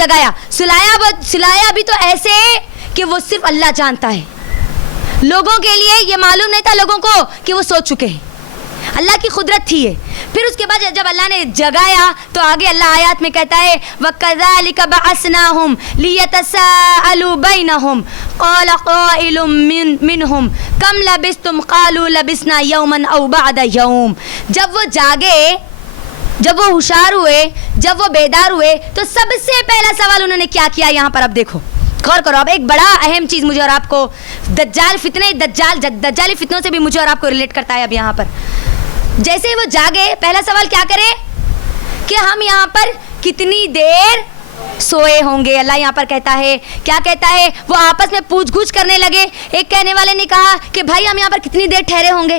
جگایا سلایا بھی تو ایسے کہ وہ صرف اللہ جانتا ہے. لوگوں کے لیے یہ معلوم نہیں تھا لوگوں کو کہ وہ سو چکے ہیں. اللہ کی قدرت تھی یہ. پھر اس کے بعد جب اللہ نے جگایا تو آگے اللہ آیات میں کہتا ہے وَكَذَلِكَ بَعَثْنَاهُمْ لِيَتَسَاءَلُوا بَيْنَهُمْ قَالَ قَائِلٌ مِّنْهُمْ كَمْ لَبِثْتُمْ قَالُوا لَبِثْنَا يَوْمًا أَوْ بَعْدَ يَوْمٍ. جب وہ جاگے، جب وہ ہوشیار ہوئے، جب وہ بیدار ہوئے تو سب سے پہلا سوال انہوں نے کیا کیا. یہاں پر اب دیکھو، غور کرو. اب ایک بڑا اہم چیز مجھے اور آپ کو دجالی فتنوں سے بھی مجھے اور آپ کو ریلیٹ کرتا ہے. اب یہاں پر جیسے وہ جاگے پہلا سوال کیا کرے کہ ہم یہاں پر کتنی دیر سوئے ہوں گے. اللہ یہاں پر کہتا ہے، کیا کہتا ہے، وہ آپس میں پوچھ گچھ کرنے لگے. ایک کہنے والے نے کہا کہ بھائی ہم یہاں پر کتنی دیر ٹھہرے ہوں گے،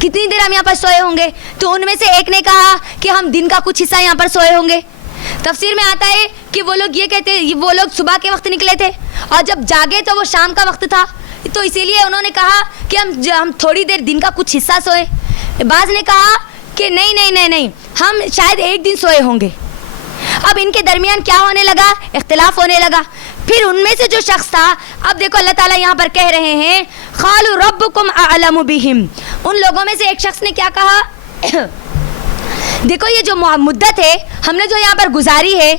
کتنی دیر ہم یہاں پر سوئے ہوں گے. تو ان میں سے ایک نے کہا کہ ہم دن کا کچھ حصہ یہاں پر سوئے ہوں گے. تفسیر میں آتا ہے کہ وہ لوگ یہ کہتے ہیں، وہ لوگ صبح کے وقت نکلے تھے اور جب جاگے تو وہ شام کا وقت تھا، تو اسی لیے انہوں نے کہا کہ ہم تھوڑی دیر دن کا کچھ حصہ سوئے. بعض نے کہا کہ نہیں ہم شاید ایک دن سوئے ہوں گے. اب ان کے درمیان کیا ہونے لگا، اختلاف ہونے لگا. پھر ان میں سے جو شخص تھا، اب دیکھو اللہ تعالیٰ یہاں پر کہہ رہے ہیں قالوا ربکم اعلم بہم. ان لوگوں میں سے ایک شخص نے کیا کہا، دیکھو یہ جو مدت ہے ہم نے جو یہاں پر گزاری ہے،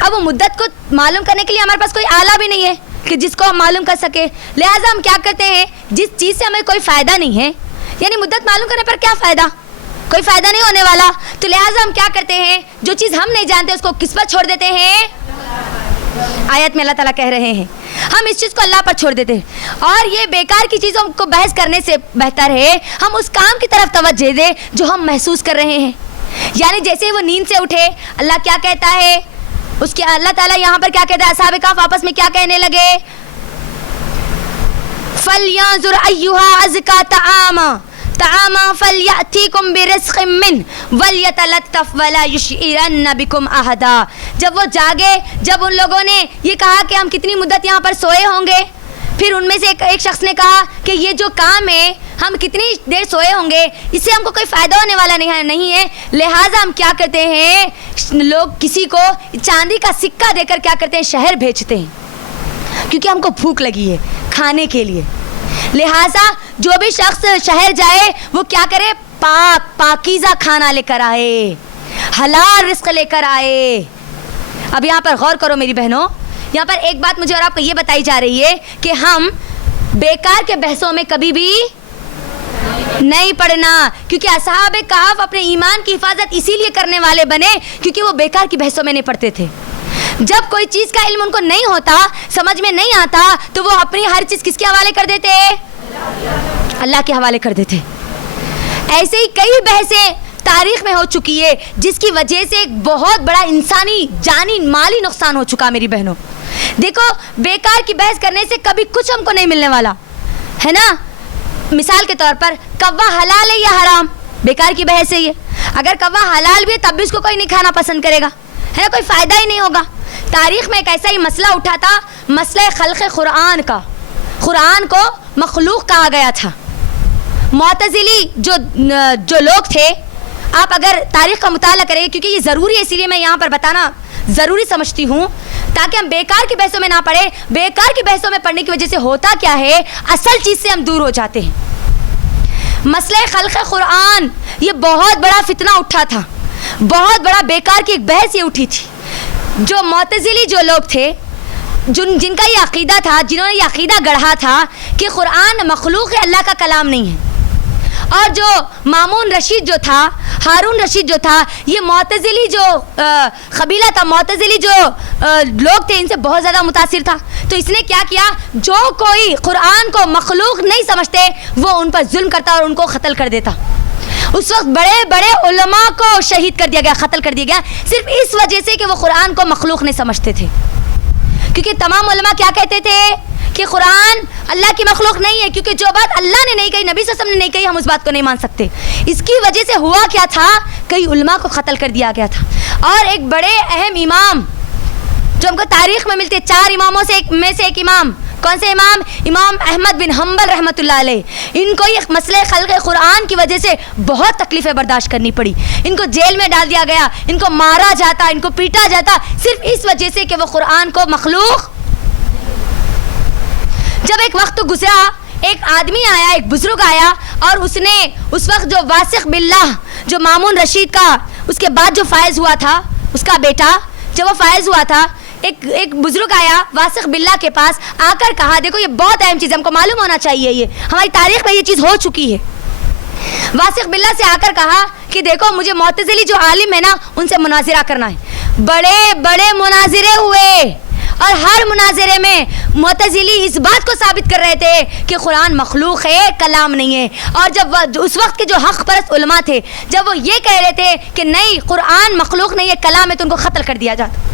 اب وہ مدت کو معلوم کرنے کے لیے ہمارے پاس کوئی آلہ بھی نہیں ہے کہ جس کو ہم معلوم کر سکے. لہٰذا ہم کیا کرتے ہیں، جس چیز سے ہمیں کوئی فائدہ نہیں ہے، یعنی مدت معلوم کرنے پر کیا فائدہ، کوئی فائدہ نہیں ہونے والا، تو لہٰذا ہم کیا کرتے ہیں، جو چیز ہم نہیں جانتے اس کو کس پر چھوڑ دیتے ہیں. آیت میں اللہ تعالیٰ کہہ رہے ہیں ہم اس چیز کو اللہ پر چھوڑ دیتے ہیں. اور یہ بیکار کی چیزوں کو بحث کرنے سے بہتر ہے ہم اس کام کی طرف توجہ دیں جو ہم محسوس کر رہے ہیں. یعنی جیسے وہ نیند سے اٹھے، اللہ کیا کہتا ہے، اس کے اللہ تعالیٰ یہاں پر کیا کہتا ہے، اصحاب کہف آپس میں کیا کہنے لگے، فَلْيَنظُرْ أَيُّهَا أَزْكَىٰ طَعَامًا فَلْيَأْتِيكُمْ بِرِزْقٍ مِّنْهُ وَلْيَتَلَطَّفْ وَلَا يُشْعِرَنَّ بِكُمْ أَحَدًا. جب وہ جاگے، جب ان لوگوں نے یہ کہا کہ ہم کتنی مدت یہاں پر سوئے ہوں گے، پھر ان میں سے ایک شخص نے کہا کہ یہ جو کام ہے ہم کتنی دیر سوئے ہوں گے، اس سے ہم کو کوئی فائدہ ہونے والا نہیں ہے. لہٰذا ہم کیا کرتے ہیں، لوگ کسی کو چاندی کا سکہ دے کر کیا کرتے ہیں، شہر بھیجتے ہیں، کیونکہ ہم کو بھوک لگی ہے کھانے کے لیے. لہٰذا جو بھی شخص شہر جائے وہ کیا کرے، پاکیزہ کھانا لے کر آئے، حلال رزق لے کر آئے. اب یہاں پر غور کرو میری بہنوں، یہاں پر ایک بات مجھے اور آپ کو یہ بتائی جا رہی ہے کہ ہم بیکار کے بحثوں میں کبھی بھی نہیں پڑھنا، کیونکہ اصحاب کہف اپنے ایمان کی حفاظت اسی لیے کرنے والے بنے کیونکہ وہ بیکار کی بحثوں میں نہیں پڑھتے تھے. جب کوئی چیز کا علم ان کو نہیں ہوتا، سمجھ میں نہیں آتا، تو وہ اپنی ہر چیز کس کے حوالے کر دیتے، اللہ کے حوالے کر دیتے. ایسے ہی کئی بحثیں تاریخ میں ہو چکی ہے جس کی وجہ سے ایک بہت بڑا انسانی جانی مالی نقصان ہو چکا. میری بہنوں دیکھو، بیکار کی بحث کرنے سے کبھی کچھ ہم کو نہیں ملنے والا ہے نا. مثال کے طور پر کوا حلال ہے یا حرام، بیکار کی بحث ہے یہ. اگر کوا حلال بھی ہے تب بھی اس کو کوئی نہیں کھانا پسند کرے گا، ہے نا، کوئی فائدہ ہی نہیں ہوگا. تاریخ میں ایک ایسا ہی مسئلہ اٹھا تھا، مسئلہ خلق قرآن کا. قرآن کو مخلوق کہا گیا تھا. معتزلی جو لوگ تھے، آپ اگر تاریخ کا مطالعہ کریں، کیونکہ یہ ضروری ہے، اسی لیے میں یہاں پر بتانا ضروری سمجھتی ہوں تاکہ ہم بیکار کی بحثوں میں نہ پڑھیں. بیکار کی بحثوں میں پڑھنے کی وجہ سے ہوتا کیا ہے، اصل چیز سے ہم دور ہو جاتے ہیں. مسئلہ خلق قرآن یہ بہت بڑا فتنہ اٹھا تھا، بہت بڑا بیکار کی ایک بحث یہ اٹھی تھی. جو معتزلی جو لوگ تھے، جن کا یہ عقیدہ تھا، جنہوں نے یہ عقیدہ گڑھا تھا کہ قرآن مخلوق ہے، اللہ کا کلام نہیں ہے. اور جو مامون رشید جو تھا، ہارون رشید جو تھا، یہ معتزلی جو قبیلہ تھا، معتزلی جو لوگ تھے، ان سے بہت زیادہ متاثر تھا. تو اس نے کیا کیا، جو کوئی قرآن کو مخلوق نہیں سمجھتے وہ ان پر ظلم کرتا اور ان کو قتل کر دیتا. اس وقت بڑے بڑے علماء کو شہید کر دیا گیا، قتل کر دیا گیا، صرف اس وجہ سے کہ وہ قرآن کو مخلوق نہیں سمجھتے تھے. کیونکہ تمام علماء کیا کہتے تھے کہ قرآن اللہ کی مخلوق نہیں ہے، کیونکہ جو بات اللہ نے نہیں کہی، نبی صلی اللہ علیہ وسلم نے نہیں کہی، ہم اس بات کو نہیں مان سکتے. اس کی وجہ سے ہوا کیا تھا، کئی علماء کو قتل کر دیا گیا تھا. اور ایک بڑے اہم امام جو ہم کو تاریخ میں ملتے، 4 اماموں میں سے ایک امام کون سے امام؟ امام احمد بن حنبل رحمۃ اللہ علیہ. ان کو یہ مسئلہ خلق قرآن کی وجہ سے بہت تکلیفیں برداشت کرنی پڑی. ان کو جیل میں ڈال دیا گیا, ان کو مارا جاتا, ان کو پیٹا جاتا, صرف اس وجہ سے کہ وہ قرآن کو مخلوق. جب ایک وقت گزرا, ایک آدمی آیا, ایک بزرگ آیا, اور اس نے اس وقت جو واسق باللہ جو مامون رشید کا اس کے بعد جو فائز ہوا تھا, اس کا بیٹا جب وہ فائز ہوا تھا, ایک بزرگ آیا واسق باللہ کے پاس, آ کر کہا, دیکھو یہ بہت اہم چیز, ہم کو معلوم ہونا چاہیے, یہ ہماری تاریخ میں یہ چیز ہو چکی ہے. واسق باللہ سے آ کر کہا کہ دیکھو مجھے معتزلی جو عالم ہے نا ان سے مناظرہ کرنا ہے. بڑے بڑے مناظرے ہوئے, اور ہر مناظرے میں معتزلی اس بات کو ثابت کر رہے تھے کہ قرآن مخلوق ہے, کلام نہیں ہے. اور جب اس وقت کے جو حق پرست علماء تھے, جب وہ یہ کہہ رہے تھے کہ نہیں قرآن مخلوق نہیں ہے, کلام ہے, تو ان کو قتل کر دیا جاتا.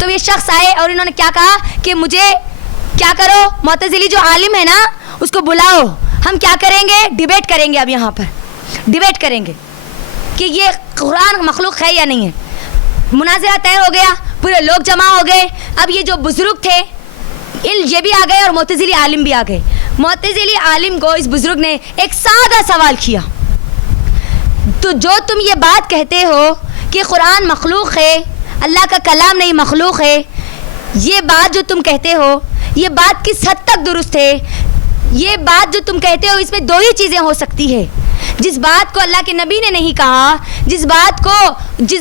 تو یہ شخص آئے اور انہوں نے کیا کہا کہ مجھے کیا کرو, معتزلی جو عالم ہے نا اس کو بلاؤ, ہم کیا کریں گے, ڈیبیٹ کریں گے. اب یہاں پر ڈیبیٹ کریں گے کہ یہ قرآن مخلوق ہے یا نہیں ہے. مناظرہ طے ہو گیا, پورے لوگ جمع ہو گئے. اب یہ جو بزرگ تھے یہ بھی آ گئے اور معتزلی عالم بھی آ گئے. معتزلی عالم کو اس بزرگ نے ایک سادہ سوال کیا, تو جو تم یہ بات کہتے ہو کہ قرآن مخلوق ہے, اللہ کا کلام نہیں مخلوق ہے, یہ بات جو تم کہتے ہو یہ بات کس حد تک درست ہے؟ یہ بات جو تم کہتے ہو اس میں دو ہی چیزیں ہو سکتی ہے. جس بات کو اللہ کے نبی نے نہیں کہا, جس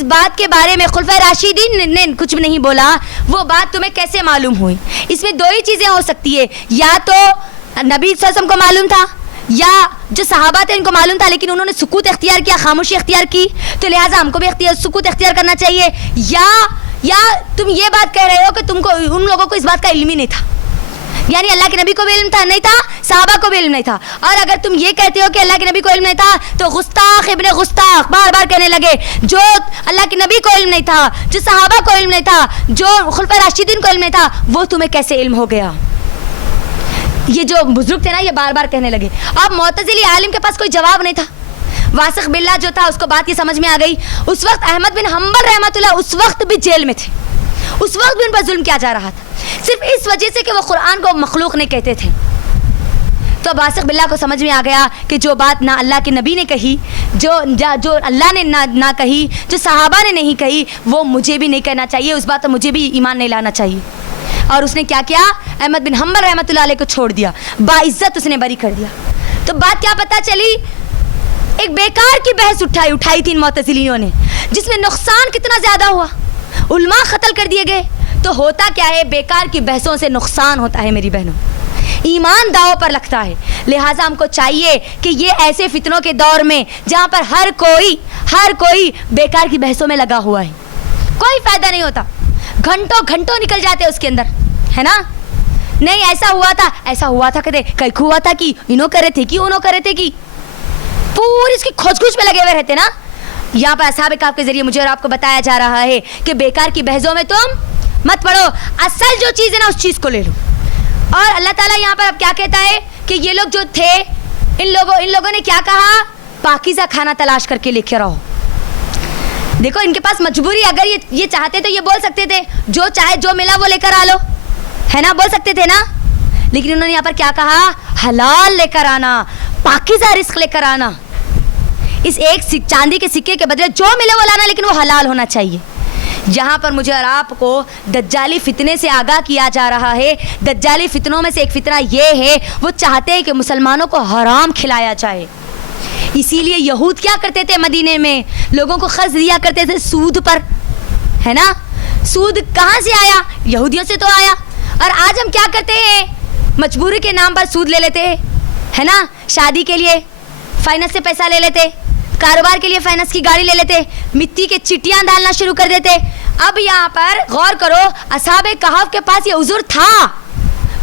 بات کے بارے میں خلفائے راشدین نے کچھ نہیں بولا, وہ بات تمہیں کیسے معلوم ہوئی؟ اس میں دو ہی چیزیں ہو سکتی ہے, یا تو نبی صلی اللہ علیہ وسلم کو معلوم تھا, یا جو صحابہ تھے ان کو معلوم تھا لیکن انہوں نے سکوت اختیار کیا, خاموشی اختیار کی, تو لہٰذا ہم کو بھی سکوت اختیار کرنا چاہیے. یا تم یہ بات کہہ رہے ہو کہ تم کو ان لوگوں کو اس بات کا علم ہی نہیں تھا, یعنی اللہ کے نبی کو بھی علم تھا نہیں تھا, صحابہ کو بھی علم نہیں تھا. اور اگر تم یہ کہتے ہو کہ اللہ کے نبی کو علم نہیں تھا, تو گستاخ ابن گستاخ بار بار کہنے لگے, جو اللہ کے نبی کو علم نہیں تھا, جو صحابہ کو علم نہیں تھا, جو خلفائے راشدین کو علم نہیں تھا, وہ تمہیں کیسے علم ہو گیا؟ یہ جو بزرگ تھے نا یہ بار بار کہنے لگے. اب معتزلی عالم کے پاس کوئی جواب نہیں تھا. واسق باللہ جو تھا اس کو بات یہ سمجھ میں آ گئی. اس وقت احمد بن حنبل رحمۃ اللہ اس وقت بھی جیل میں تھے, اس وقت بھی ان پر ظلم کیا جا رہا تھا, صرف اس وجہ سے کہ وہ قرآن کو مخلوق نہیں کہتے تھے. تو واسق باللہ کو سمجھ میں آ گیا کہ جو بات نہ اللہ کے نبی نے کہی, جو اللہ نے نہ کہی, جو صحابہ نے نہیں کہی, وہ مجھے بھی نہیں کہنا چاہیے, اس بات پر مجھے بھی ایمان نہیں لانا چاہیے. اور اس نے کیا کیا, احمد بن حنبل رحمۃ اللہ علیہ کو چھوڑ دیا, باعزت اس نے بری کر دیا. تو بات کیا پتہ چلی, ایک بیکار کی بحث اٹھائی تھی ان معتزلیوں نے, جس میں نقصان کتنا زیادہ ہوا, علماء قتل کر دیے گئے. تو ہوتا کیا ہے, بیکار کی بحثوں سے نقصان ہوتا ہے میری بہنوں, ایمان داؤ پر لگتا ہے. لہٰذا ہم کو چاہیے کہ یہ ایسے فتنوں کے دور میں جہاں پر ہر کوئی بیکار کی بحثوں میں لگا ہوا ہے, کوئی فائدہ نہیں ہوتا, گھنٹوں نکل جاتے اس کے اندر, ہے نا. نہیں ایسا ہوا تھا کہتے, کئی ہوا تھا کہ انہوں کرے تھے کہ انہوں کرے تھے کہ, پوری اس کی کھوج میں لگے ہوئے رہتے نا. یہاں پر اصحاب کہف کے ذریعے مجھے اور آپ کو بتایا جا رہا ہے کہ بیکار کی بحثوں میں تم مت پڑھو, اصل جو چیز ہے نا اس چیز کو لے لو. اور اللہ تعالیٰ یہاں پر اب کیا کہتا ہے کہ یہ لوگ جو تھے, ان لوگوں نے کیا کہا, پاکیزہ کھانا تلاش کر کے لے کے رہو. دیکھو ان کے پاس مجبوری, اگر یہ چاہتے تو یہ بول سکتے تھے جو چاہے جو ملا وہ لے کر آ لو, ہے نا, بول سکتے تھے نا. لیکن انہوں نے یہاں پر کیا کہا, حلال لے کر آنا, پاکیزہ رزق لے کر آنا. اس ایک چاندی کے سکے کے بدلے جو ملے وہ لانا, لیکن وہ حلال ہونا چاہیے. یہاں پر مجھے اور آپ کو دجالی فتنے سے آگاہ کیا جا رہا ہے. دجالی فتنوں میں سے ایک فتنہ یہ ہے, وہ چاہتے ہیں کہ مسلمانوں کو حرام کھلایا جائے. اسی لیے یہود کیا کرتے تھے, مدینے میں لوگوں کو قرض دیا کرتے تھے سود پر, ہے نا. سود کہاں سے آیا, یہودیوں سے تو آیا. اور آج ہم کیا کرتے ہیں, مجبوری کے نام پر سود لے لیتے ہیں, ہے نا. شادی کے لیے فائنانس سے پیسہ لے لیتے, کاروبار کے لیے فائنانس کی گاڑی لے لیتے, مٹی کے چٹیاں ڈالنا شروع کر دیتے. اب یہاں پر غور کرو, اصحاب کہف کے پاس یہ عذر تھا,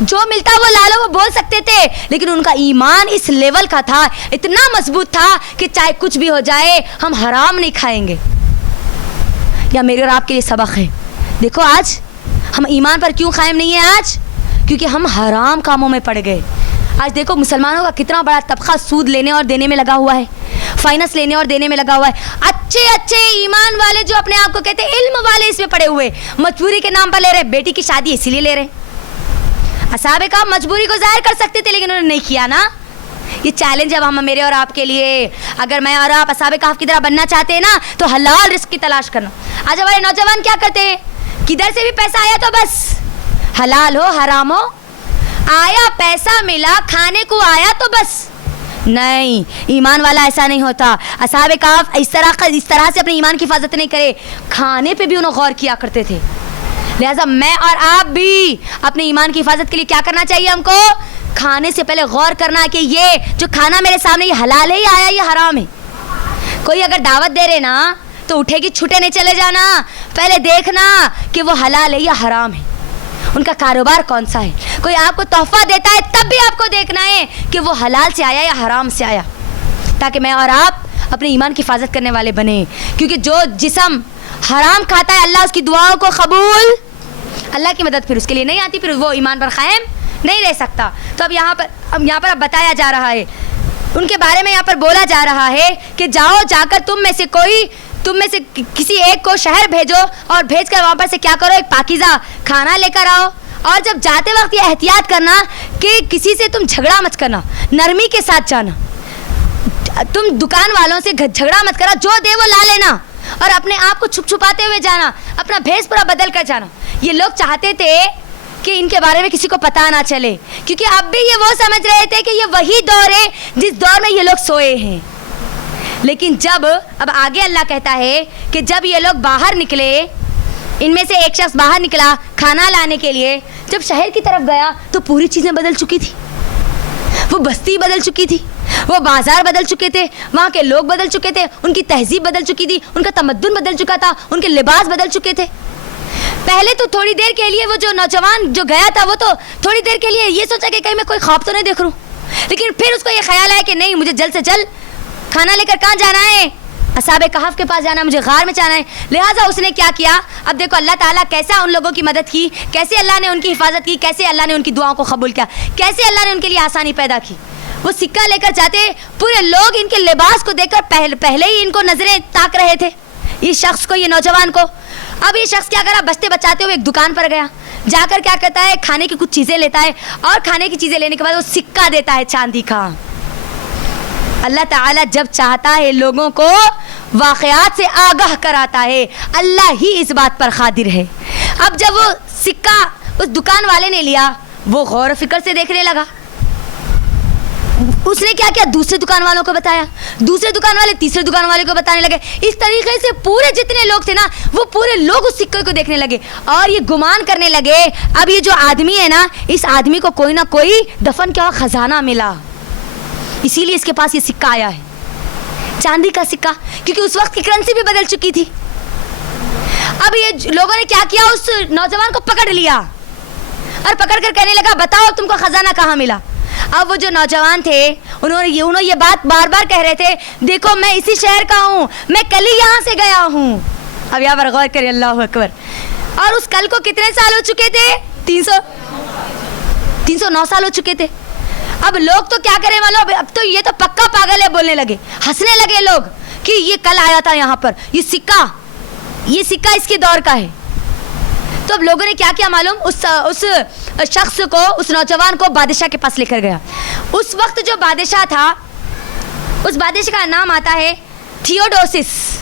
جو ملتا وہ لا لو وہ بول سکتے تھے, لیکن ان کا ایمان اس لیول کا تھا, اتنا مضبوط تھا کہ چاہے کچھ بھی ہو جائے ہم حرام نہیں کھائیں گے. یا میرے اور آپ کے لیے سبق ہے. دیکھو آج ہم ایمان پر کیوں قائم نہیں ہیں, آج کیونکہ ہم حرام کاموں میں پڑ گئے. آج دیکھو مسلمانوں کا کتنا بڑا طبقہ سود لینے اور دینے میں لگا ہوا ہے, فائنانس لینے اور دینے میں لگا ہوا ہے. اچھے ایمان والے جو اپنے آپ کو کہتے ہیں علم والے, اس میں پڑے ہوئے, مجبوری کے نام پر لے رہے. بیٹی کی شادی اسی لیے لے رہے, اصحاب کہف مجبوری کو ظاہر کر سکتے تھے لیکن انہوں نے نہیں کیا نا. یہ چیلنج ہے ہم میرے اور آپ کے لیے. اگر میں اور آپ اصحاب کہف کی طرح بننا چاہتے ہیں نا تو حلال رزق کی تلاش کرنا. آج ہمارے نوجوان کیا کرتے ہیں, کدھر سے بھی پیسہ آیا تو بس حلال ہو حرام ہو, آیا پیسہ ملا کھانے کو آیا تو بس. نہیں, ایمان والا ایسا نہیں ہوتا. اصحاب کہف اس طرح سے اپنے ایمان کی حفاظت نہیں کرے, کھانے پہ بھی انہوں غور کیا کرتے تھے. لہٰذا میں اور آپ بھی اپنے ایمان کی حفاظت کے لیے کیا کرنا چاہیے, ہم کو کھانے سے پہلے غور کرنا کہ یہ جو کھانا میرے سامنے یہ حلال ہے یا آیا یہ حرام ہے. کوئی اگر دعوت دے رہے نا تو اٹھے گی چھٹے نہیں چلے جانا, پہلے دیکھنا کہ وہ حلال ہے یا حرام ہے, ان کا کاروبار کون سا ہے. کوئی آپ کو تحفہ دیتا ہے تب بھی آپ کو دیکھنا ہے کہ وہ حلال سے آیا یا حرام سے آیا, تاکہ میں اور آپ اپنے ایمان کی حفاظت کرنے والے بنیں. کیونکہ جو جسم حرام کھاتا ہے اللہ اس کی دعاؤں کو قبول, اللہ کی مدد پھر اس کے لیے نہیں آتی, پھر وہ ایمان پر قائم نہیں رہ سکتا. تو اب یہاں پر اب بتایا جا رہا ہے, ان کے بارے میں یہاں پر بولا جا رہا ہے کہ جاؤ جا کر تم میں سے کسی ایک کو شہر بھیجو اور بھیج کر وہاں پر سے کیا کرو, ایک پاکیزہ کھانا لے کر آؤ. اور جب جاتے وقت یہ احتیاط کرنا کہ کسی سے تم جھگڑا مت کرنا, نرمی کے ساتھ جانا. تم دکان والوں سے جھگڑا مت کرنا, جو دے وہ لا لینا, اور اپنے آپ کو چھپاتے ہوئے جانا, اپنا بھیس پورا بدل کر جانا. یہ لوگ چاہتے تھے کہ ان کے بارے میں کسی کو پتہ نہ چلے, کیونکہ اب بھی یہ وہ سمجھ رہے تھے کہ یہ وہی دور ہے جس دور میں یہ لوگ سوئے ہیں. لیکن اب آگے اللہ کہتا ہے کہ جب یہ لوگ باہر نکلے, ان میں سے ایک شخص باہر نکلا کھانا لانے کے لیے, جب شہر کی طرف گیا تو پوری چیزیں بدل چکی تھی. وہ بستی بدل چکی تھی, وہ بازار بدل چکے تھے, وہاں کے لوگ بدل چکے تھے, ان کی تہذیب بدل چکی تھی, ان کا تمدن بدل چکا تھا, ان کے لباس بدل چکے تھے. پہلے تو تھوڑی دیر کے لیے وہ جو نوجوان جو گیا تھا وہ تو تھوڑی دیر کے لیے یہ سوچا کہ کہیں میں کوئی خواب تو نہیں دیکھ رہا ہوں, لیکن پھر اس کو یہ خیال آیا کہ نہیں, مجھے جلد سے جلد کھانا لے کر کہاں جانا ہے, اصحاب کہف کے پاس جانا ہے, مجھے غار میں جانا ہے. لہٰذا اس نے کیا کیا, اب دیکھو اللہ تعالیٰ کیسا ان لوگوں کی مدد کی, کیسے اللہ نے ان کی حفاظت کی, کیسے اللہ نے ان کی دعاؤں کو قبول کیا, کیسے اللہ نے ان کے لیے آسانی پیدا کی. وہ سکہ لے کر جاتے, پورے لوگ ان کے لباس کو دیکھ کر پہلے ہی ان کو نظریں تاک رہے تھے, اس شخص کو, یہ نوجوان کو. اب یہ شخص کیا کرا, بچتے بچاتے ہوئے ایک دکان پر گیا, جا کر کیا کرتا ہے, کھانے کی کچھ چیزیں لیتا ہے, اور کھانے کی چیزیں لینے کے بعد وہ سکہ دیتا ہے چاندی کا. اللہ تعالیٰ جب چاہتا ہے لوگوں کو واقعات سے آگاہ کراتا ہے, اللہ ہی اس بات پر قادر ہے. اب جب وہ سکہ اس دکان والے نے لیا, وہ غور و فکر سے دیکھنے لگا. اس نے کیا کیا, دوسرے دکان والوں کو بتایا, دوسرے دکان والے تیسرے دکان والے کو بتانے لگے. اس طریقے سے پورے جتنے لوگ تھے نا وہ پورے لوگ اس سکے کو دیکھنے لگے, اور یہ گمان کرنے لگے اب یہ جو آدمی ہے نا, اس آدمی کو کوئی نہ کوئی دفن کیا خزانہ ملا, اسی لیے اس کے پاس یہ سکہ آیا ہے, چاندی کا سکہ, کیونکہ اس وقت کی کرنسی بھی بدل چکی تھی. اب یہ لوگوں نے کیا کیا, اس نوجوان کو پکڑ لیا اور پکڑ کر کہنے لگا بتاؤ تم کو خزانہ کہاں ملا. اب وہ جو نوجوان تھے انہوں یہ بات بار بار کہہ رہے تھے, دیکھو میں اسی شہر کا ہوں, میں کل ہی یہاں سے گیا ہوں. اب یہاں پر غور کریں, اللہ اکبر. اور اس کل کو کتنے سال ہو چکے تھے, 309 سال ہو چکے تھے. اب لوگ تو کیا کریں معلوم, اب تو یہ تو پکا پاگل ہے, بولنے لگے, ہنسنے لگے لوگ کہ یہ کل آیا تھا یہاں پر, یہ سکہ اس کے دور کا ہے. تو اب لوگوں نے کیا کیا معلوم, اس شخص کو, اس نوجوان کو بادشاہ کے پاس لے کر گیا. اس وقت جو بادشاہ تھا, اس بادشاہ کا نام آتا ہے تھیوڈوسس,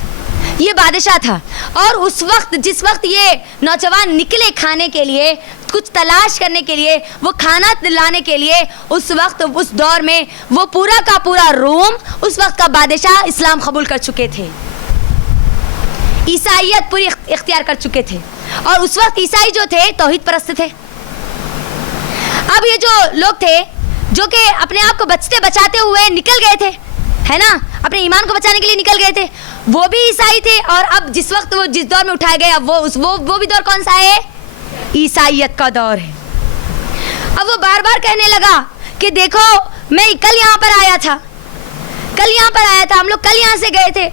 یہ بادشاہ تھا. اور اس وقت جس وقت یہ نوجوان نکلے کھانے کے لیے, کچھ تلاش کرنے کے لیے, وہ کھانا لانے کے لیے, اس وقت اس دور میں وہ پورا کا پورا روم, اس وقت کا بادشاہ اسلام قبول کر چکے تھے, عیسائیت پوری اختیار کر چکے تھے. اور اس وقت عیسائی جو تھے توحید پرست تھے. اب یہ جو لوگ تھے جو کہ اپنے آپ کو بچتے بچاتے ہوئے نکل گئے تھے, ہے نا, اپنے ایمان کو بچانے کے لیے نکل گئے تھے, وہ بھی عیسائی تھے. اور اب جس وقت وہ جس دور میں اٹھایا گیا وہ بھی دور کون سا ہے, عیسائیت کا دور ہے. اب وہ بار بار کہنے لگا کہ دیکھو میں کل یہاں پر آیا تھا, ہم لوگ کل یہاں سے گئے تھے,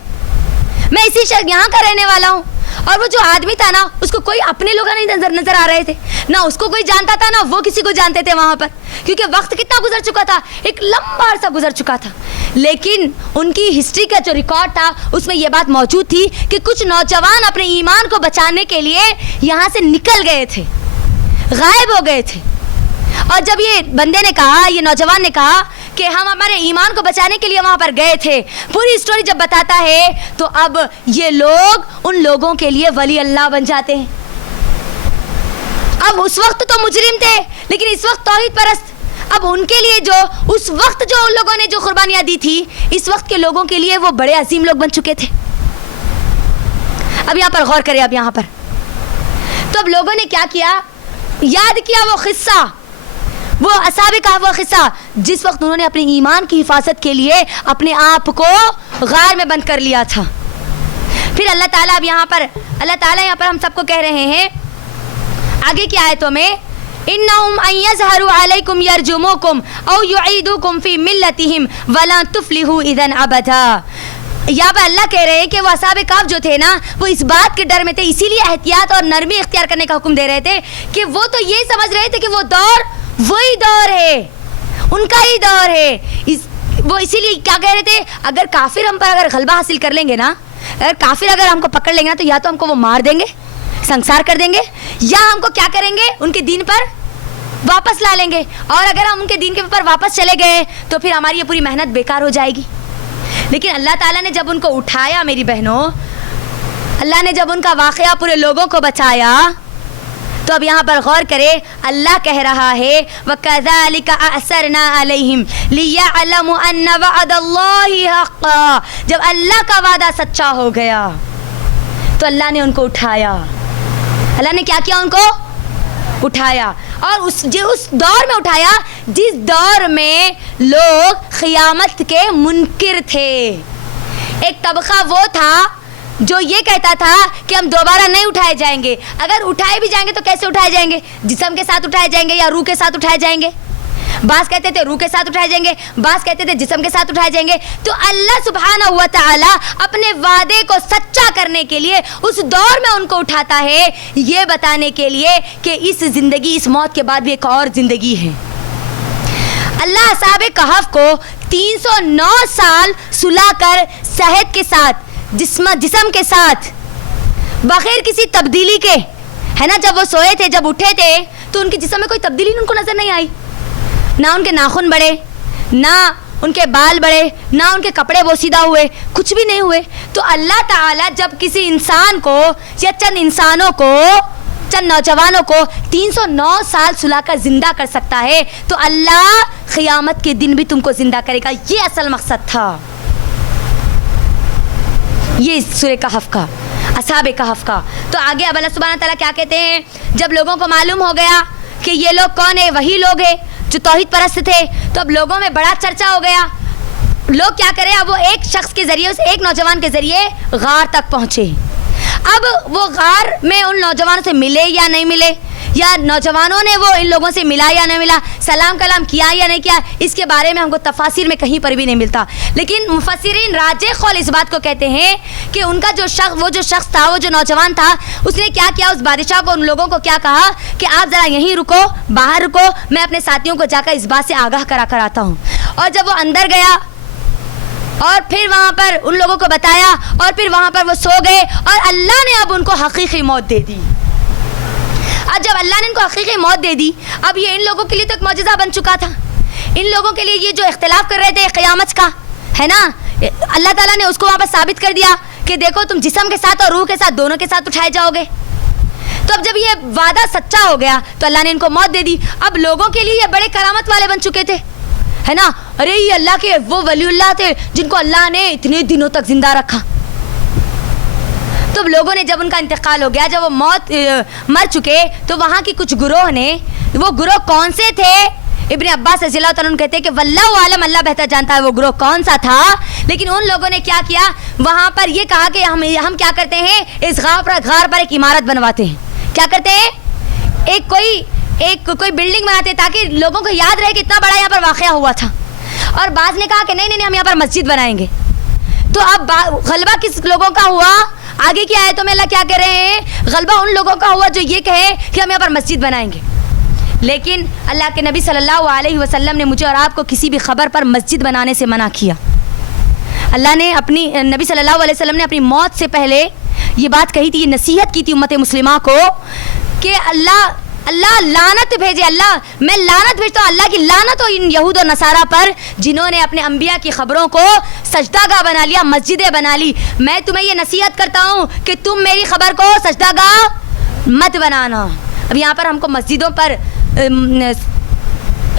میں اسی شہر یہاں کا رہنے والا ہوں. اور وہ جو آدمی تھا نا, اس کو کوئی اپنے لوگ نہیں نظر آ رہے تھے, نہ اس کو کوئی جانتا تھا نہ وہ کسی کو جانتے تھے وہاں پر, کیونکہ وقت کتنا گزر چکا تھا, ایک لمبا عرصہ گزر چکا تھا. لیکن ان کی ہسٹری کا جو ریکارڈ تھا اس میں یہ بات موجود تھی کہ کچھ نوجوان اپنے ایمان کو بچانے کے لیے یہاں سے نکل گئے تھے, غائب ہو گئے تھے. اور جب یہ بندے نے کہا, یہ نوجوان نے کہا کہ ہم ہمارے ایمان کو بچانے کے لیے وہاں پر گئے تھے, پوری اسٹوری جب بتاتا ہے تو اب یہ لوگ ان لوگوں کے لیے ولی اللہ بن جاتے ہیں. اب اس وقت تو مجرم تھے لیکن اس وقت توحید پرست. اب ان کے لیے جو اس وقت جو ان لوگوں نے جو قربانیاں دی تھی, اس وقت کے لوگوں کے لیے وہ بڑے عظیم لوگ بن چکے تھے. اب یہاں پر غور کریں, اب یہاں پر تو اب لوگوں نے کیا کیا, یاد کیا وہ قصہ, وہ اصحاب کہف وہ قصہ جس وقت انہوں نے اپنے ایمان کی حفاظت کے لیے اپنے آپ کو غار میں بند کر لیا تھا. پھر اللہ تعالیٰ اب یہاں پر ہم سب کو کہہ رہے ہیں آگے کی آیتوں میں, انہم ان یظہروا علیکم یرجموکم او یعیدوکم فی ملتہم ولا تفلحوا اذا ابدا. یہاں پر اللہ کہہ رہے ہیں کہ وہ اصحاب کہف جو تھے نا, وہ اس بات کے ڈر میں تھے, اسی لیے احتیاط اور نرمی اختیار کرنے کا حکم دے رہے تھے کہ وہ تو یہ سمجھ رہے تھے کہ وہ دور وہی دور ہے, ان کا ہی دور ہے. وہ اسی لیے کیا کہہ رہے تھے, اگر کافر ہم پر اگر غلبہ حاصل کر لیں گے نا, اگر کافر اگر ہم کو پکڑ لیں گے نا, تو یا تو ہم کو وہ مار دیں گے, سنسار کر دیں گے, یا ہم کو کیا کریں گے, ان کے دین پر واپس لا لیں گے. اور اگر ہم ان کے دین کے پر واپس چلے گئے تو پھر ہماری یہ پوری محنت بیکار ہو جائے گی. لیکن اللہ تعالیٰ نے جب ان کو اٹھایا میری بہنوں, اللہ نے جب ان کا واقعہ پورے لوگوں کو بچایا, تو اب یہاں پر غور کرے, اللہ کہہ رہا ہے وَكَذَلِكَ أَعْثَرْنَا عَلَيْهِمْ لِيَعْلَمُوا أَنَّ وَعْدَ اللَّهِ حَقًّا. جب اللہ کا وعدہ سچا ہو گیا تو اللہ نے ان کو اٹھایا. اللہ نے کیا کیا, ان کو اٹھایا, اور اس دور میں اٹھایا جس دور میں لوگ قیامت کے منکر تھے. ایک طبقہ وہ تھا جو یہ کہتا تھا کہ ہم دوبارہ نہیں اٹھائے جائیں گے, اگر اٹھائے بھی جائیں گے تو کیسے اٹھائے جائیں گے, جسم کے ساتھ اٹھائے جائیں گے یا روح کے ساتھ اٹھائے جائیں گے. بعض کہتے تھے روح کے ساتھ اٹھائے جائیں گے, بعض کہتے تھے جسم کے ساتھ اٹھائے جائیں گے. تو اللہ سبحانہ و تعالی اپنے وعدے کو سچا کرنے کے لیے اس دور میں ان کو اٹھاتا ہے, یہ بتانے کے لیے کہ اس زندگی, اس موت کے بعد بھی ایک اور زندگی ہے. اللہ اصحاب کہف کو 309 سال سلا کر صحت کے ساتھ, جسم کے ساتھ, بغیر کسی تبدیلی کے, ہے نا, جب وہ سوئے تھے, جب اٹھے تھے تو ان کے جسم میں کوئی تبدیلی ان کو نظر نہیں آئی. نہ ان کے ناخن بڑھے, نہ ان کے بال بڑھے, نہ ان کے کپڑے بوسیدہ ہوئے, کچھ بھی نہیں ہوئے. تو اللہ تعالیٰ جب کسی انسان کو یا چند انسانوں کو, چند نوجوانوں کو 309 سال سلا کر زندہ کر سکتا ہے, تو اللہ قیامت کے دن بھی تم کو زندہ کرے گا. یہ اصل مقصد تھا یہ سورہ کہف کا, اصحاب کہف کا. تو آگے اب اللہ سبحانہ تعالیٰ کیا کہتے ہیں, جب لوگوں کو معلوم ہو گیا کہ یہ لوگ کون ہیں, وہی لوگ ہیں جو توحید پرست تھے, تو اب لوگوں میں بڑا چرچا ہو گیا. لوگ کیا کریں, اب وہ ایک شخص کے ذریعے, اس ایک نوجوان کے ذریعے غار تک پہنچے. اب وہ غار میں ان نوجوانوں سے ملے یا نہیں ملے, یا نوجوانوں نے وہ ان لوگوں سے ملا یا نہیں ملا, سلام کلام کیا یا نہیں کیا, اس کے بارے میں ہم کو تفاسیر میں کہیں پر بھی نہیں ملتا. لیکن مفسرین راجح قول اس بات کو کہتے ہیں کہ ان کا جو شخص, وہ جو شخص تھا, وہ جو نوجوان تھا, اس نے کیا کیا, اس بادشاہ کو, ان لوگوں کو کیا کہا کہ آپ ذرا یہیں رکو, باہر رکو, میں اپنے ساتھیوں کو جا کر اس بات سے آگاہ کرا کر آتا ہوں. اور جب وہ اندر گیا اور پھر وہاں پر ان لوگوں کو بتایا, اور پھر وہاں پر وہ سو گئے, اور اللہ نے اب ان کو حقیقی موت دے دی. اب جب اللہ نے ان کو حقیقی موت دے دی, اب یہ ان لوگوں کے لیے تو ایک معجزہ بن چکا تھا. ان لوگوں کے لیے یہ جو اختلاف کر رہے تھے قیامت کا, ہے نا, اللہ تعالیٰ نے اس کو وہاں پر ثابت کر دیا کہ دیکھو تم جسم کے ساتھ اور روح کے ساتھ, دونوں کے ساتھ اٹھائے جاؤ گے. تو اب جب یہ وعدہ سچا ہو گیا تو اللہ نے ان کو موت دے دی. اب لوگوں کے لیے یہ بڑے کرامت والے بن چکے تھے, ہے نا, ارے یہ اللہ کے وہ ولی اللہ تھے جن کو اللہ نے اتنے دنوں تک زندہ رکھا. تو لوگوں نے جب ان کا انتقال ہو گیا, جب وہ مر چکے, تو وہاں کی کچھ گروہ نے, وہ گروہ کون سے تھے, ابن عباس رضی اللہ تعالیٰ عنہ کہتے ہیں کہ واللہ عالم, اللہ بہتر جانتا ہے وہ گروہ کون سا تھا. لیکن ان لوگوں نے کیا کیا, وہاں پر یہ کہا کہ ہم کیا کرتے ہیں, اس غار پر ایک عمارت بنواتے ہیں. کیا کرتے ہیں, ایک کوئی بلڈنگ بناتے ہیں تاکہ لوگوں کو یاد رہے کہ اتنا بڑا یہاں پر واقعہ ہوا تھا. اور بعض نے کہا کہ نہیں ہم یہاں پر مسجد بنائیں گے. تو اب غلبہ کس لوگوں کا ہوا, آگے کی آیتوں میں اللہ کیا کہہ رہے ہیں, غلبہ ان لوگوں کا ہوا جو یہ کہے کہ ہم یہاں پر مسجد بنائیں گے. لیکن اللہ کے نبی صلی اللہ علیہ وسلم نے مجھے اور آپ کو کسی بھی خبر پر مسجد بنانے سے منع کیا. اللہ نے اپنی نبی صلی اللہ علیہ وسلم نے اپنی موت سے پہلے یہ بات کہی تھی, یہ نصیحت کی تھی امت مسلمہ کو کہ اللہ اللہ لعنت بھیجے. اللہ میں لعنت بھیجتا ہوں, اللہ کی لعنت ہو ان یہود و نصارہ پر جنہوں نے اپنے انبیاء کی خبروں کو سجدہ گاہ بنا لیا, مسجدیں بنا لی. میں تمہیں یہ نصیحت کرتا ہوں کہ تم میری خبر کو سجدہ گاہ مت بنانا. اب یہاں پر ہم کو مسجدوں پر,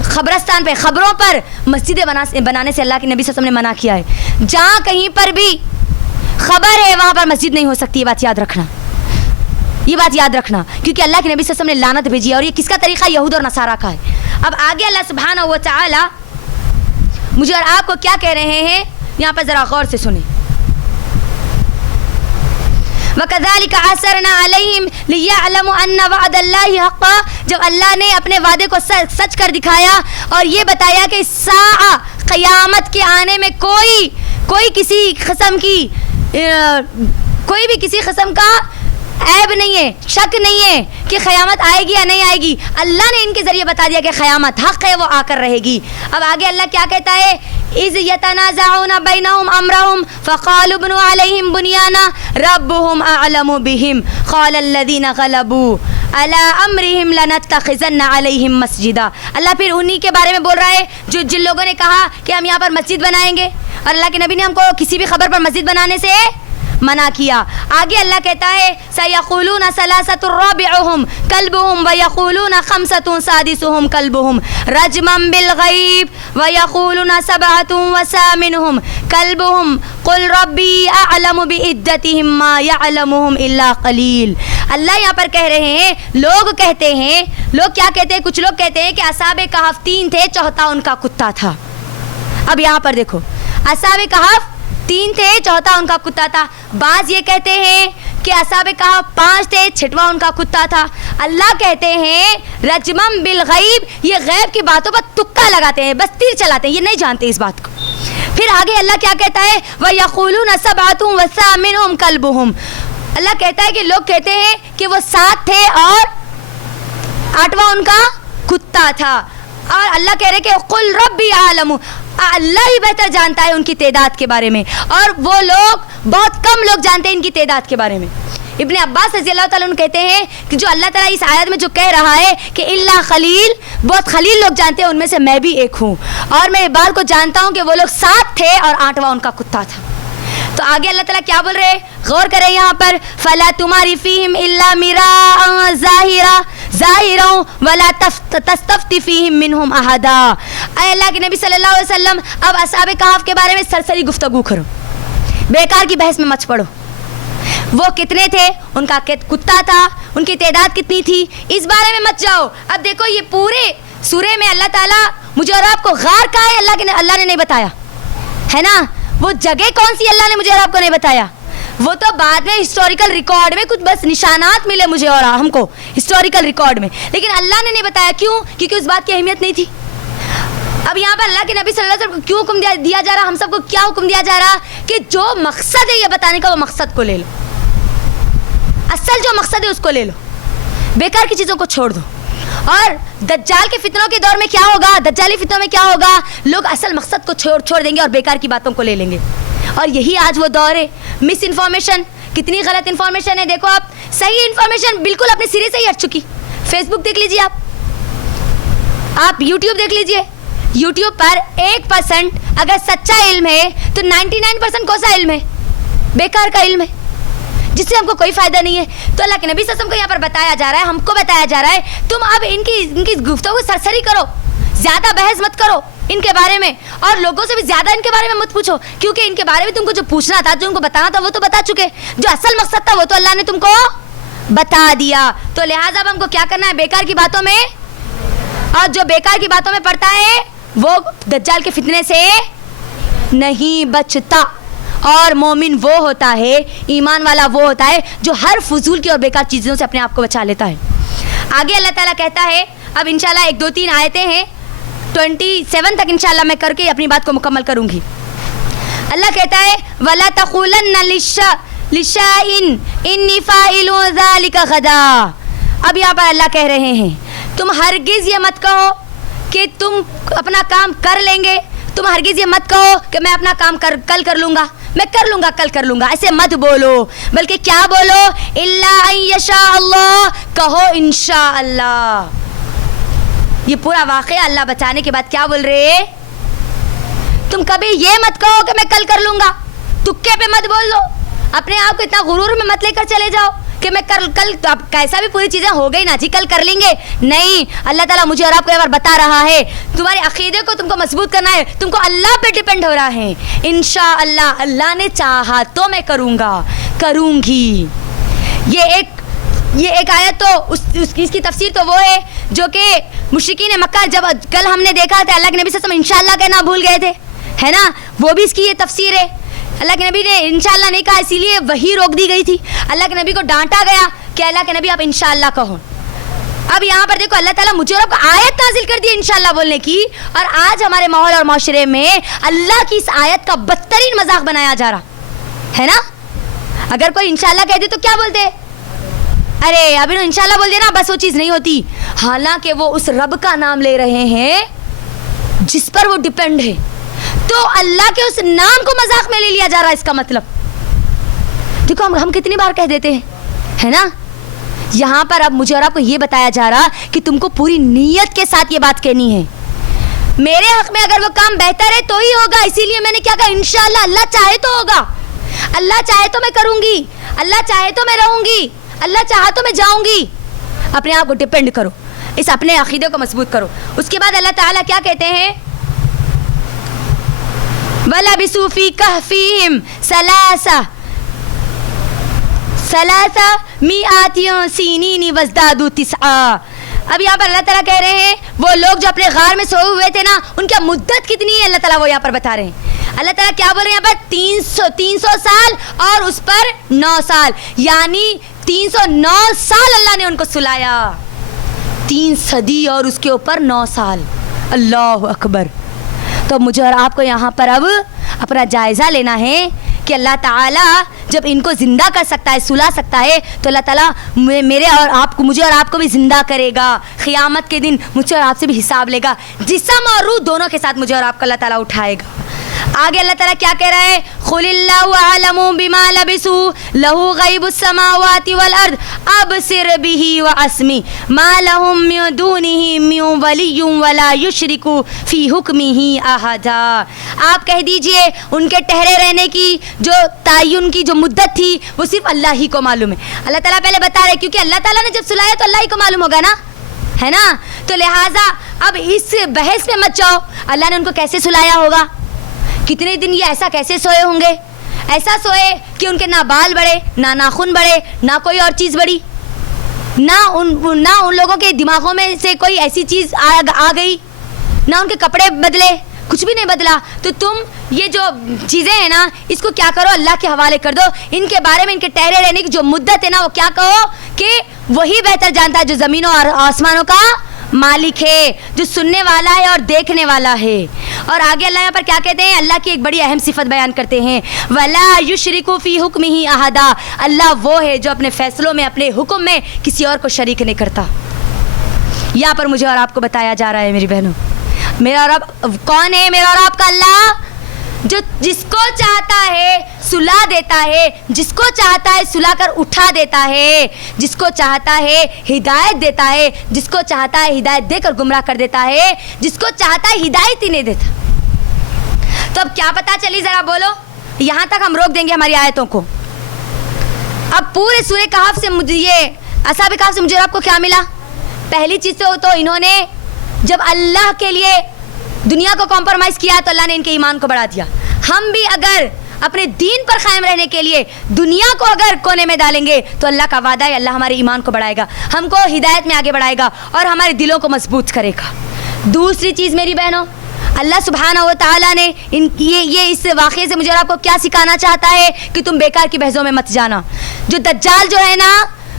خبرستان پہ, خبروں پر مسجدیں بنانے سے اللہ کے نبی صلی اللہ علیہ وسلم نے منع کیا ہے. جہاں کہیں پر بھی خبر ہے وہاں پر مسجد نہیں ہو سکتی. یہ بات یاد رکھنا, یہ بات یاد رکھنا, کیونکہ اللہ کے نبی صلی اللہ علیہ وسلم نے لعنت بھیجی ہے. اور یہ کس کا طریقہ؟ یہود اور نصارہ کا ہے. اب آگے اللہ سبحانہ و تعالی مجھے اور آپ کو کیا کہہ رہے ہیں, یہاں پر ذرا غور سے سنیں. وَكَذَلِكَ عَثَرْنَا عَلَيْهِمْ لِيَعْلَمُوا أَنَّ وَعْدَ اللَّهِ حَقٌّ. جب اللہ نے اپنے وعدے کو سچ کر دکھایا اور یہ بتایا کہ ساعہ قیامت کے آنے میں کوئی کسی قسم کی کوئی بھی کسی قسم کا عیب نہیں ہے, شک نہیں ہے کہ قیامت آئے گی یا نہیں آئے گی. اللہ نے ان کے ذریعے بتا دیا کہ قیامت حق ہے, وہ آ کر رہے گی. اب آگے اللہ کیا کہتا ہے, اذ یتنازعون بینہم امرہم فقالوا ابنوا علیہم بنیانا ربہم اعلم بہم قال الذین غلبوا علی امرہم لنتخذن علیہم مسجدا. اللہ پھر انہی کے بارے میں بول رہا ہے جن لوگوں نے کہا کہ ہم یہاں پر مسجد بنائیں گے, اور اللہ کے نبی نے ہم کو کسی بھی خبر پر مسجد بنانے سے منع کیا. آگے اللہ کہتا ہے سیقولون ثلاثۃ رابعہم کلبہم ویقولون خمسۃ سادسہم کلبہم رجما بالغیب ویقولون سبعۃ وثامنہم کلبہم قل ربی اعلم بعدتہم ما یعلمہم الا قلیل. اللہ یہاں پر کہہ رہے ہیں, لوگ کہتے ہیں, لوگ کیا کہتے ہیں, کچھ لوگ کہتے ہیں کہ اصحاب کہف 3 تھے, چوتھا ان کا کتا تھا. اب یہاں پر دیکھو, اصحاب کہف 3 تھے, چوتھا ان کا کتا تھا. بعض یہ کہتے ہیں کہ اصحاب کہف 5 تھے, 6واں ان کا کتا تھا. اللہ کہتے ہیں رجمم بالغیب, یہ غیب کی باتوں پر تکا لگاتے ہیں, بس تیر چلاتے ہیں, یہ نہیں جانتے اس بات کو. پھر آگے اللہ کیا کہتا ہے وَيَقُولُونَ سَبْعَةٌ وَثَامِنُهُمْ كَلْبُهُمْ. اللہ کہتا ہے کہ لوگ کہتے ہیں کہ وہ 7 تھے اور 8واں ان کا کتا تھا. اور اللہ کہہ رہے کہ قل ربی عالم, اللہ ہی بہتر جانتا ہے ان کی تعداد کے بارے میں, اور وہ لوگ بہت کم لوگ جانتے ہیں ان کی تعداد کے بارے میں. ابن عباس رضی اللہ تعالیٰ عنہ کہتے ہیں کہ جو اللہ تعالیٰ اس آیت میں جو کہہ رہا ہے کہ اللہ خلیل, بہت خلیل لوگ جانتے ہیں, ان میں سے میں بھی ایک ہوں, اور میں اس بات کو جانتا ہوں کہ وہ لوگ 7 تھے اور 8واں ان کا کتا تھا. تو آگے اللہ تعالیٰ کیا بول رہے ہیں, غور کریں یہاں پر فَلَا تُمَارِ فِيهِمْ إِلَّا مِرَاءً ظَاهِرًا وَلَا تَسْتَفْتِ فِيهِمْ مِنْهُمْ أَحَدًا. اے اللہ کے نبی صلی اللہ علیہ وسلم, اب اصحاب کہف کے بارے میں سرسری گفتگو کرو, بیکار کی بحث میں مت پڑو. وہ کتنے تھے, ان کا کتا تھا, ان کی تعداد کتنی تھی, اس بارے میں مت جاؤ. اب دیکھو یہ پورے سورے میں اللہ تعالیٰ مجھے اور آپ کو غار کا ہے اللہ نے نہیں بتایا ہے نا. وہ جگہ کون سی اللہ نے مجھے اور آپ کو نہیں بتایا, وہ تو بعد میں ہسٹوریکل ریکارڈ میں کچھ بس نشانات ملے مجھے اور ہم کو ہسٹوریکل ریکارڈ میں, لیکن اللہ نے نہیں بتایا. کیوں؟ کیونکہ اس بات کی اہمیت نہیں تھی. اب یہاں پر اللہ کے نبی صلی اللہ علیہ وسلم کو کیوں حکم دیا جا رہا, ہم سب کو کیا حکم دیا جا رہا کہ جو مقصد ہے یہ بتانے کا, وہ مقصد کو لے لو, اصل جو مقصد ہے اس کو لے لو, بیکار کی چیزوں کو چھوڑ دو. اور دجال کے فتنوں کے دور میں کیا ہوگا, دجالی فتنوں میں کیا ہوگا, لوگ اصل مقصد کو چھوڑ دیں گے اور بیکار کی باتوں کو لے لیں گے. اور یہی آج وہ دور ہے. مس انفارمیشن, کتنی غلط انفارمیشن ہے, دیکھو آپ, صحیح انفارمیشن بالکل اپنے سرے سے ہی ہٹ چکی. فیس بک دیکھ لیجیے, آپ یوٹیوب دیکھ لیجیے, یوٹیوب پر 1% اگر سچا علم ہے تو 99% کون سا علم ہے, بیکار کا علم ہے, جس سے ہم کو کوئی فائدہ نہیں ہے. تو اللہ کے نبی صلی اللہ علیہ وسلم کو یہاں پر بتایا جا رہا ہے, ہم کو بتایا جا رہا ہے, تم اب ان کی گفتگو سرسری کرو, زیادہ بحث مت کرو ان کے بارے میں, اور لوگوں سے بھی زیادہ ان کے بارے میں مت پوچھو, کیونکہ ان کے بارے میں تم کو جو پوچھنا تھا, جو ان کو بتانا تھا, وہ تو بتا چکے. جو اصل مقصد تھا وہ تو اللہ نے تم کو بتا دیا. تو لہٰذا اب ہم کو کیا کرنا ہے, بیکار کی باتوں میں, اور جو بیکار کی باتوں میں پڑتا ہے وہ دجال کے فتنے سے نہیں بچتا. اور مومن وہ ہوتا ہے, ایمان والا وہ ہوتا ہے جو ہر فضول کی اور بیکار چیزوں سے اپنے آپ کو بچا لیتا ہے. آگے اللہ تعالیٰ کہتا ہے, اب انشاءاللہ 1-2-3 آیتیں ہیں, 27 تک انشاءاللہ میں کر کے اپنی بات کو مکمل کروں گی. اللہ کہتا ہے وَلَا تَقُولَنَّ لِشَيْءٍ إِنِّي فَاعِلٌ ذَلِكَ غَدًا. اب یہاں پر اللہ کہہ رہے ہیں تم ہرگز یہ مت کہو کہ تم اپنا کام کر لیں گے, تم ہرگز یہ مت کہو کہ میں اپنا کام کل کر لوں گا, میں کر لوں گا کل کر لوں گا، ایسے مت بولو، بلکہ کیا بولو؟ الا ان یشاء اللہ، کہو انشاءاللہ۔ یہ پورا واقعہ اللہ بچانے کے بعد کیا بول رہے؟ تم کبھی یہ مت کہو کہ میں کل کر لوں گا، تکے پہ مت بول دو، اپنے آپ کو اتنا غرور میں مت لے کر چلے جاؤ کہ میں کل تو اب کیسا بھی پوری چیزیں ہو گئی نا جی، کل کر لیں گے۔ نہیں، اللہ تعالیٰ مجھے اور آپ کو ایک بار بتا رہا ہے، تمہارے عقیدے کو تم کو مضبوط کرنا ہے، تم کو اللہ پہ ڈیپینڈ ہو رہا ہے۔ انشاءاللہ، اللہ نے چاہا تو میں کروں گا، کروں گی۔ یہ ایک آیت تو اس کی تفسیر تو وہ ہے جو کہ مشرکین مکہ جب کل ہم نے دیکھا تھا اللہ کے نبی صلی اللہ علیہ وسلم انشاءاللہ کہنا بھول گئے تھے، ہے نا، وہ بھی اس کی یہ تفسیر ہے۔ اللہ کے نبی نے انشاءاللہ نہیں کہا، اسی لیے وحی روک دی گئی تھی، اللہ کے نبی کو ڈانٹا گیا کہ اللہ کے نبی آپ انشاءاللہ کہو۔ اب یہاں پر دیکھو اللہ تعالیٰ مجھے اور آپ کو آیت نازل کر دی انشاءاللہ بولنے کی، اور آج ہمارے ماحول اور معاشرے میں اللہ کی اس آیت کا بدترین مذاق بنایا جا رہا ہے نا۔ اگر کوئی انشاءاللہ کہہ دے تو کیا بولتے؟ ارے ابھی انشاءاللہ بول دے نا، بس وہ چیز نہیں ہوتی، حالانکہ وہ اس رب کا نام لے رہے ہیں جس پر وہ ڈیپینڈ ہے، تو اللہ کے اس نام کو مذاق میں لے لیا جا رہا ہے۔ اس کا مطلب دیکھو ہم کتنی بار کہہ دیتے ہیں، ہے نا۔ یہاں پر اب مجھے اور آپ کو یہ بتایا جا رہا کہ تم کو پوری نیت کے ساتھ یہ بات کہنی ہے، میرے حق میں اگر وہ کام بہتر ہے تو ہی ہوگا، اسی لیے میں نے کیا کہا انشاءاللہ، اللہ چاہے تو ہوگا، اللہ چاہے تو میں کروں گی، اللہ چاہے تو میں رہوں گی، اللہ چاہا تو میں جاؤں گی۔ اپنے آپ کو ڈیپینڈ کرو، اس اپنے عقیدے کو مضبوط کرو۔ اس کے بعد اللہ تعالیٰ کیا کہتے ہیں؟ وَلَبِثُوا فِي كَهْفِهِمْ ثَلَاثَ مِئَاتٍ سِنِينَ وَازْدَادُوا تِسْعًا۔ اب یہاں پر اللہ تعالیٰ کہہ رہے ہیں وہ لوگ جو اپنے غار میں سوئے ہوئے تھے نا، ان کی مدت کتنی ہے اللہ تعالیٰ وہ یہاں پر بتا رہے ہیں۔ اللہ تعالیٰ کیا بول رہے ہیں یہاں پر؟ 300 سال اور اس پر 9 سال، یعنی 309 سال اللہ نے ان کو سلایا، 3 صدی اور اس کے اوپر 9 سال۔ اللہ اکبر۔ تو مجھے اور آپ کو یہاں پر اب اپنا جائزہ لینا ہے کہ اللہ تعالیٰ جب ان کو زندہ کر سکتا ہے، سلا سکتا ہے، تو اللہ تعالیٰ مجھے اور آپ کو بھی زندہ کرے گا، قیامت کے دن مجھے اور آپ سے بھی حساب لے گا، جسم اور روح دونوں کے ساتھ مجھے اور آپ کو اللہ تعالیٰ اٹھائے گا۔ آگے اللہ تعالیٰ کیا کہہ رہا ہے؟ قُلِ اللَّهُ أَعْلَمُ بِمَا لَبِثُوا لَهُ غَيْبُ السَّمَاوَاتِ وَالْأَرْضِ أَبْصِرْ بِهِ وَأَسْمِعْ مَا لَهُم مِّن دُونِهِ مِّن وَلِيٍّ وَلَا يُشْرِكُ فِي حُكْمِهِ أَحَدًا۔ آپ کہہ دیجئے ان کے ٹھہرے رہنے کی جو تعین کی جو مدت تھی وہ صرف اللہ ہی کو معلوم ہے۔ اللہ تعالیٰ پہلے بتا رہے کیونکہ اللہ تعالیٰ نے جب سلایا تو اللہ ہی کو معلوم ہوگا نا، ہے نا، تو لہٰذا اب اس بحث میں مت جاؤ اللہ نے ان کو کیسے سلایا ہوگا، کتنے دن یہ ایسا کیسے سوئے ہوں گے، ایسا سوئے کہ ان کے نہ بال بڑھے، نہ ناخن بڑھے، نہ کوئی اور چیز بڑھی، نہ ان لوگوں کے دماغوں میں سے کوئی ایسی چیز آ گئی، نہ ان کے کپڑے بدلے، کچھ بھی نہیں بدلا۔ تو تم یہ جو چیزیں ہیں نا اس کو کیا کرو، اللہ کے حوالے کر دو، ان کے بارے میں ان کے ٹھہرے رہنے کی جو مدت ہے نا وہ کیا کہو کہ وہی بہتر جانتا ہے جو زمینوں اور آسمانوں کا مالک ہے، جو سننے والا ہے اور دیکھنے والا ہے۔ اور آگے اللہ یہاں پر کیا کہتے ہیں؟ اللہ کی ایک بڑی اہم صفت بیان کرتے ہیں، وَلَا يُشْرِكُ فِي حُكْمِهِ أَحَدًا۔ اللہ وہ ہے جو اپنے فیصلوں میں، اپنے حکم میں کسی اور کو شریک نہیں کرتا۔ یہاں پر مجھے اور آپ کو بتایا جا رہا ہے میری بہنوں، میرا اور آپ کون ہے؟ میرا اور آپ کا اللہ جو جس کو چاہتا ہے سلا دیتا ہے، جس کو چاہتا ہے سلا کر اٹھا دیتا ہے، جس کو چاہتا ہے ہدایت دیتا ہے، جس کو چاہتا ہے ہدایت دے کر گمراہ کر دیتا ہے، جس کو چاہتا ہے ہدایت ہی نہیں دیتا۔ تو اب کیا پتہ چلی ذرا بولو، یہاں تک ہم روک دیں گے ہماری آیتوں کو۔ اب پورے سورہ کہف سے مجھے یہ اصحاب کہف سے مجھے آپ کو کیا ملا؟ پہلی چیز تو انہوں نے جب اللہ کے لیے دنیا کو کمپرومائز کیا تو اللہ نے ان کے ایمان کو بڑھا دیا۔ ہم بھی اگر اپنے دین پر قائم رہنے کے لیے دنیا کو اگر کونے میں ڈالیں گے تو اللہ کا وعدہ ہے اللہ ہمارے ایمان کو بڑھائے گا، ہم کو ہدایت میں آگے بڑھائے گا اور ہمارے دلوں کو مضبوط کرے گا۔ دوسری چیز میری بہنوں، اللہ سبحانہ و تعالیٰ نے یہ اس واقعے سے مجھے اور آپ کو کیا سکھانا چاہتا ہے کہ تم بیکار کی بحثوں میں مت جانا۔ جو دجال جو ہے نا،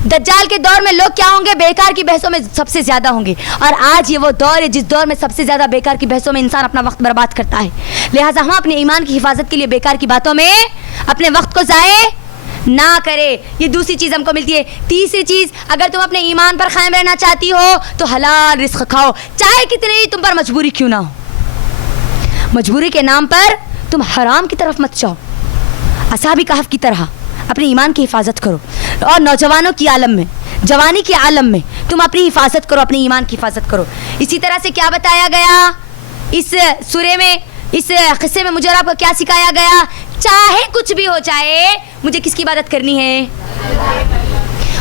دجال کے دور میں لوگ کیا ہوں گے؟ بیکار کی بحثوں میں سب سے زیادہ ہوں گے، اور آج یہ وہ دور ہے جس دور میں سب سے زیادہ بیکار کی بحثوں میں انسان اپنا وقت برباد کرتا ہے۔ لہٰذا ہم اپنے ایمان کی حفاظت کے لیے بیکار کی باتوں میں اپنے وقت کو ضائع نہ کرے۔ یہ دوسری چیز ہم کو ملتی ہے۔ تیسری چیز، اگر تم اپنے ایمان پر قائم رہنا چاہتی ہو تو حلال رزق کھاؤ، چاہے کتنی تم پر مجبوری کیوں نہ ہو۔ مجبوری کے نام پر تم حرام کی طرف مت جاؤ۔ اصحاب کہف کی طرح اپنے ایمان کی حفاظت کرو. اور نوجوانوں کی عالم میں, جوانی کے عالم میں تم اپنی حفاظت کرو, اپنے ایمان کی حفاظت کرو. اسی طرح سے کیا بتایا گیا اس سورے میں, اس قصے میں مجھے اور آپ کو کیا سکھایا گیا؟ چاہے کچھ بھی ہو جائے مجھے کس کی عبادت کرنی ہے؟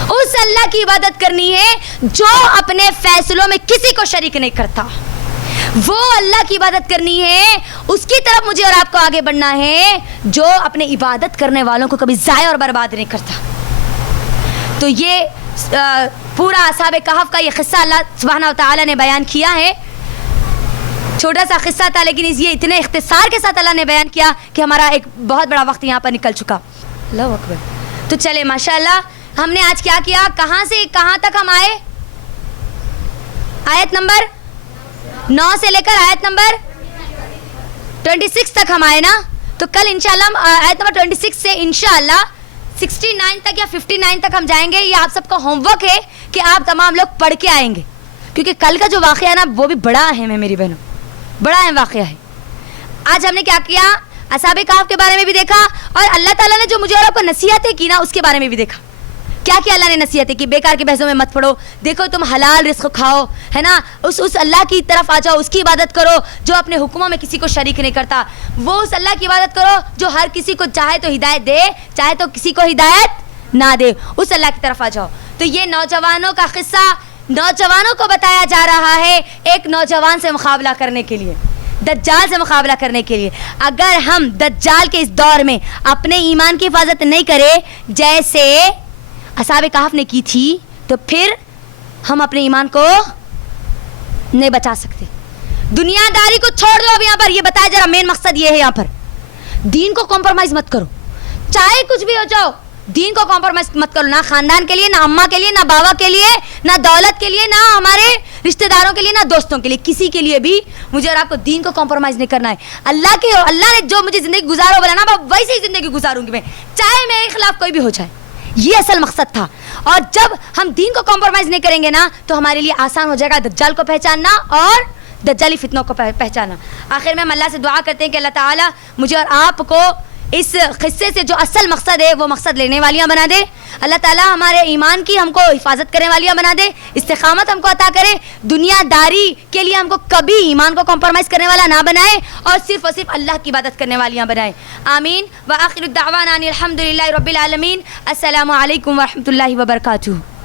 اس اللہ کی عبادت کرنی ہے جو اپنے فیصلوں میں کسی کو شریک نہیں کرتا. وہ اللہ کی عبادت کرنی ہے, اس کی طرف مجھے اور آپ کو آگے بڑھنا ہے جو اپنے عبادت کرنے والوں کو کبھی ضائع اور برباد نہیں کرتا. تو یہ پورا اصحاب کہف کا یہ قصہ اللہ سبحانہ و تعالیٰ نے بیان کیا ہے. چھوٹا سا قصہ تھا لیکن یہ اتنے اختصار کے ساتھ اللہ نے بیان کیا کہ ہمارا ایک بہت بڑا وقت یہاں پر نکل چکا. اللہ اکبر. تو چلے ماشاءاللہ ہم نے آج کیا کیا, کہاں سے کہاں تک ہم آئے؟ آیت نمبر 9 سے لے کر آیت نمبر 26 تک ہم آئے نا. تو کل انشاءاللہ آیت نمبر 26 سے انشاءاللہ 69 تک یا 59 تک ہم جائیں گے. یہ آپ سب کا ہوم ورک ہے کہ آپ تمام لوگ پڑھ کے آئیں گے, کیونکہ کل کا جو واقعہ ہے نا وہ بھی بڑا اہم ہے میری بہنوں, بڑا اہم واقعہ ہے. آج ہم نے کیا کیا؟ اصحاب کہف کے بارے میں بھی دیکھا, اور اللہ تعالیٰ نے جو مجھے اور آپ کو نصیحتیں کی نا اس کے بارے میں بھی دیکھا. کیا کیا اللہ نے نصیحتیں کی؟ بیکار کی بحثوں میں مت پڑو, دیکھو تم حلال رزق کھاؤ, ہے نا, اس اللہ کی طرف آ جاؤ, اس کی عبادت کرو جو اپنے حکموں میں کسی کو شریک نہیں کرتا. وہ اس اللہ کی عبادت کرو جو ہر کسی کو چاہے تو ہدایت دے, چاہے تو کسی کو ہدایت نہ دے. اس اللہ کی طرف آ جاؤ. تو یہ نوجوانوں کا قصہ نوجوانوں کو بتایا جا رہا ہے ایک نوجوان سے مقابلہ کرنے کے لیے, دجال سے مقابلہ کرنے کے لیے. اگر ہم دجال کے اس دور میں اپنے ایمان کی حفاظت نہیں کرے جیسے اصحاب کہف نے کی تھی, تو پھر ہم اپنے ایمان کو نہیں بچا سکتے. دنیا داری کو چھوڑ دو. اب یہاں پر یہ بتایا جا رہا مین مقصد یہ ہے, یہاں پر دین کو کمپرومائز مت کرو, چاہے کچھ بھی ہو جاؤ دین کو کمپرومائز مت کرو. نہ خاندان کے لیے, نہ اماں کے لیے, نہ بابا کے لیے, نہ دولت کے لیے, نہ ہمارے رشتہ داروں کے لیے, نہ دوستوں کے لیے, کسی کے لیے بھی مجھے اور آپ کو دین کو کمپرومائز نہیں کرنا ہے. اللہ نے جو مجھے زندگی گزارو بولا نا, ویسے ہی زندگی گزاروں گی میں, چاہے میرے خلاف کوئی بھی ہو جائے. یہ اصل مقصد تھا. اور جب ہم دین کو کمپرومائز نہیں کریں گے نا تو ہمارے لیے آسان ہو جائے گا دجال کو پہچاننا اور دجالی فتنوں کو پہچاننا. آخر میں ہم اللہ سے دعا کرتے ہیں کہ اللہ تعالیٰ مجھے اور آپ کو اس قصے سے جو اصل مقصد ہے وہ مقصد لینے والیاں بنا دے. اللہ تعالیٰ ہمارے ایمان کی ہم کو حفاظت کرنے والیاں بنا دے, استقامت ہم کو عطا کرے, دنیا داری کے لیے ہم کو کبھی ایمان کو کمپرومائز کرنے والا نہ بنائے, اور صرف اللہ کی عبادت کرنے والیاں بنائے. آمین. وآخر الدعوانا ان الحمد للہ رب العالمین. السلام علیکم ورحمۃ اللہ وبرکاتہ.